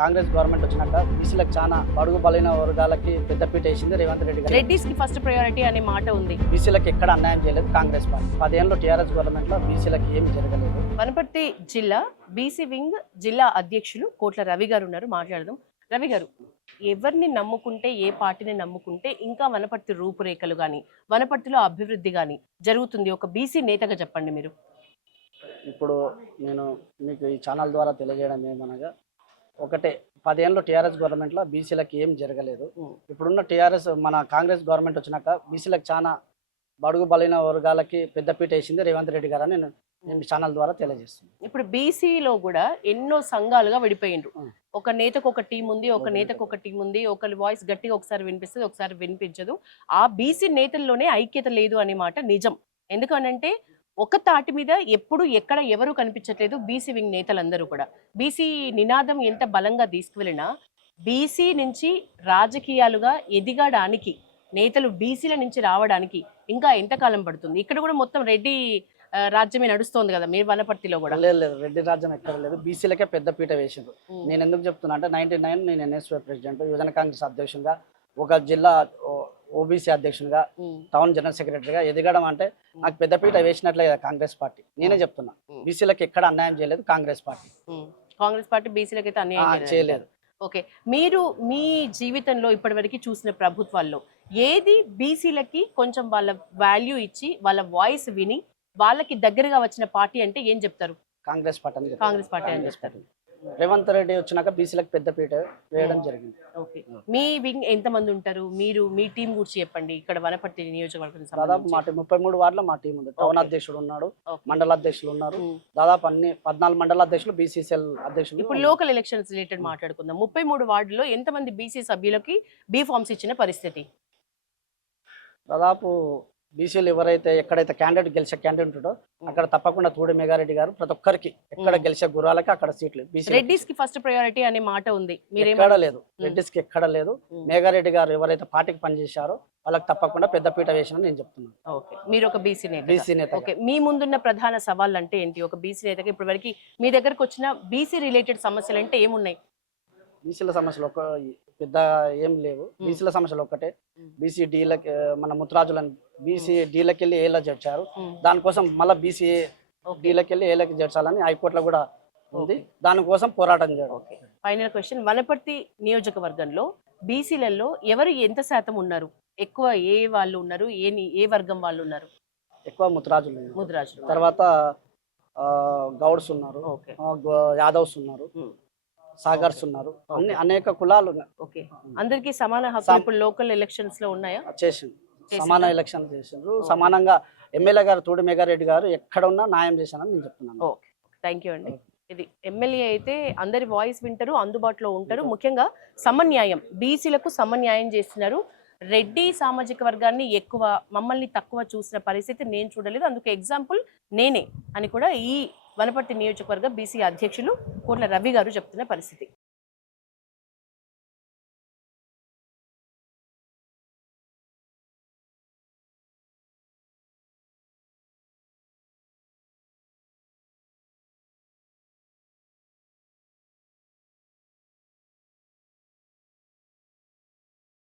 Congress government వచ్చినాక బీసీలకు చాలా బడుగు బలైన వర్గాలకి పెద్దపీట వేసింది రేవంత్ రెడ్డి గారు. రెడ్డిస్ కి ఫస్ట్ ప్రయారిటీ అనే మాట ఉంది. బీసీలకు ఎక్కడ అన్యాయం చేయలేదు కాంగ్రెస్ పార్టీ. 10 ఏళ్ళు టీఆర్ఎస్ గవర్నమెంట్ లో బీసీలకు ఏమి జరగలేదు. వనపర్తి జిల్లా బీసీ వింగ్ జిల్లా అధ్యక్షులు కోట్ల రవి గారు ఉన్నారు, మాట్లాడదాం. రవి గారు, ఎవరిని నమ్ముకుంటే, ఏ పార్టీని నమ్ముకుంటే ఇంకా వనపర్తి రూపురేఖలు కానీ వనపర్తిలో అభివృద్ధి కానీ జరుగుతుంది? ఒక బీసీ నేతగా చెప్పండి మీరు. ఇప్పుడు నేను మీకు ఈ ఛానల్ ద్వారా తెలియజేయడం ఏమనగా, ఒకటే 10 ఏళ్ళు టీఆర్ఎస్ గవర్నమెంట్లో బీసీలకు ఏం జరగలేదు. ఇప్పుడున్న టీఆర్ఎస్ మన కాంగ్రెస్ గవర్నమెంట్ వచ్చినాక బీసీలకు చాలా బడుగు బలైన వర్గాలకి పెద్దపీట వేసింది రేవంత్ రెడ్డి గారు అని నేను ఛానల్ ద్వారా తెలియజేస్తున్నాను. ఇప్పుడు బీసీలో కూడా ఎన్నో సంఘాలుగా విడిపోయిండ్రు. ఒక నేతకు ఒక టీం ఉంది, ఒక నేతకు ఒక టీం ఉంది. ఒకరి వాయిస్ గట్టిగా ఒకసారి వినిపిస్తుంది, ఒకసారి వినిపించదు. ఆ బీసీ నేతల్లోనే ఐక్యత లేదు అనే మాట నిజం. ఎందుకనంటే ఒక తాటి మీద ఎప్పుడు ఎక్కడ ఎవరు కనిపించట్లేదు బీసీ వింగ్ నేతలందరూ కూడా. బీసీ నినాదం ఎంత బలంగా తీసుకువెళ్ళినా బీసీ నుంచి రాజకీయాలుగా ఎదిగడానికి, నేతలు బీసీల నుంచి రావడానికి ఇంకా ఎంతకాలం పడుతుంది? ఇక్కడ కూడా మొత్తం రెడ్డి రాజ్యమే నడుస్తోంది కదా మీరు వనపర్తిలో కూడా. లేదు, రెడ్డి రాజ్యం ఎక్కడ లేదు, బీసీలకే పెద్దపీట వేసిండ్రు. నేను ఎందుకు చెప్తున్నా అంటే 99 నేను ఎన్ఎస్వై ప్రెసిడెంట్, యువజన కాంగ్రెస్ అధ్యక్షునిగా, ఒక జిల్లా ఓబీసీ అధ్యక్షునిగా, టౌన్ జనరల్ సెక్రటరీగా ఎదగడం అంటే నాకు పెద్దపీట వేసినట్లే కదా కాంగ్రెస్ పార్టీ. నేనే చెప్తున్నా, బీసీలకు ఎక్కడ అన్యాయం చేయలేదు కాంగ్రెస్ పార్టీ. కాంగ్రెస్ పార్టీ బీసీలకు అయితే అన్యాయం చేయలేదు. ఓకే, మీరు మీ జీవితంలో ఇప్పటివరకు చూసిన ప్రభుత్వాల్లో ఏది బీసీలకి కొంచెం వాళ్ళ వాల్యూ ఇచ్చి వాళ్ళ వాయిస్ విని వాళ్ళకి దగ్గరగా వచ్చిన పార్టీ అంటే ఏం చెప్తారు? కాంగ్రెస్ పార్టీ అని. కాంగ్రెస్ పార్టీ అని చెప్తారు. రేవంత్ రెడ్డి వచ్చినాక బీసీలకు పెద్దపీట వేయడం జరిగింది. ఓకే, మీ వింగ్ ఎంతమంది ఉంటారు? మీరు మీ టీం గురించి చెప్పండి. ఇక్కడ వనపర్తి నియోజకవర్గం దాదాపు మా 33 వార్డులో మా టీం ఉంది. టౌన్ అధ్యక్షుడు ఉన్నాడు, మండల అధ్యక్షులు ఉన్నారు. దాదాపు అన్ని 14 మండల అధ్యక్షులు, బీసీసీఎల్ అధ్యక్షులు. ఇప్పుడు లోకల్ ఎలక్షన్స్ రిలేటెడ్ మాట్లాడుకుందాం. 33 వార్డులో ఎంతమంది బీసీ సభ్యులకి బీ ఫార్మ్స్ ఇచ్చిన పరిస్థితి? దాదాపు బీసీలు ఎవరైతే ఎక్కడైతే క్యాండిడేట్ గెలిచే క్యాండిడేట్ ఉంటాడో అక్కడ తప్పకుండా తూడి మెగారెడ్డి గారు ప్రతి ఒక్కరికి ఎక్కడ గెలిచే గుర్రాలకి అక్కడ సీట్లు. రెడ్డిస్ కి ఫస్ట్ ప్రయారిటీ అనే మాట ఉంది. ఎక్కడ లేదు, రెడ్డిస్ కి ఎక్కడ లేదు. మెగారెడ్డి గారు ఎవరైతే పార్టీకి పనిచేశారో వాళ్ళకి తప్పకుండా పెద్దపీట వేసిన నేను చెప్తున్నాను. ఓకే, మీరు ఒక బీసీ నేత. ఓకే, మీ ముందున్న ప్రధాన సవాళ్ళు అంటే ఏంటి? ఒక బీసీ నేతకి ఇప్పటి వరకు మీ దగ్గరకు వచ్చిన బీసీ రిలేటెడ్ సమస్యలు అంటే ఏమున్నాయి? బీసీల సమస్యలు ఒక పెద్ద ఏం లేవు. బీసీల సమస్యలు ఒక్కటే, బీసీ డీలకి మన ముత్తరాజులను బీసీ డీలకి వెళ్ళి ఏలా చేర్చారు, దానికోసం మళ్ళీ బీసీ డీలకి వెళ్ళి ఏలకి చేర్చాలని హైకోర్టులో కూడా ఉంది. దానికోసం పోరాటం చేయడం. ఓకే, ఫైనల్ క్వశ్చన్, వనపర్తి నియోజకవర్గంలో బీసీలలో ఎవరు ఎంత శాతం ఉన్నారు? ఎక్కువ ఏ వాళ్ళు ఉన్నారు? ఏ వర్గం వాళ్ళు ఉన్నారు? ఎక్కువ ముత్తరాజులు, తర్వాత గౌడ్స్ ఉన్నారు, యాదవ్స్ ఉన్నారు, సాగర్స్ ఉన్నారు, అన్ని అనేక కులాలు. ఓకే, అందరికి సమాన హక్కు ఇప్పుడు లోకల్ ఎలక్షన్స్ లో ఉన్నాయా? చేసిండ్రు, సమాన ఎలక్షన్లు చేసిండ్రు. సమానంగా ఎమ్మెల్యే గారు తూడి మెగారెడ్డి గారు ఎక్కడ ఉన్నా న్యాయం చేశానని నేను చెప్తున్నాను. ఓకే, థ్యాంక్ యూ అండి. ఇది ఎమ్మెల్యే అయితే అందరి వాయిస్ వింటారు, అందుబాటులో ఉంటారు. ముఖ్యంగా సమన్యాయం, బీసీలకు సమన్యాయం చేస్తున్నారు. రెడ్డి సామాజిక వర్గాన్ని ఎక్కువ, మమ్మల్ని తక్కువ చూసిన పరిస్థితి నేను చూడలేదు. అందుకు ఎగ్జాంపుల్ నేనే అని కూడా ఈ వనపర్తి నియోజకవర్గ బీసీ అధ్యక్షులు కోట్ల రవి గారు చెప్తున్న పరిస్థితి.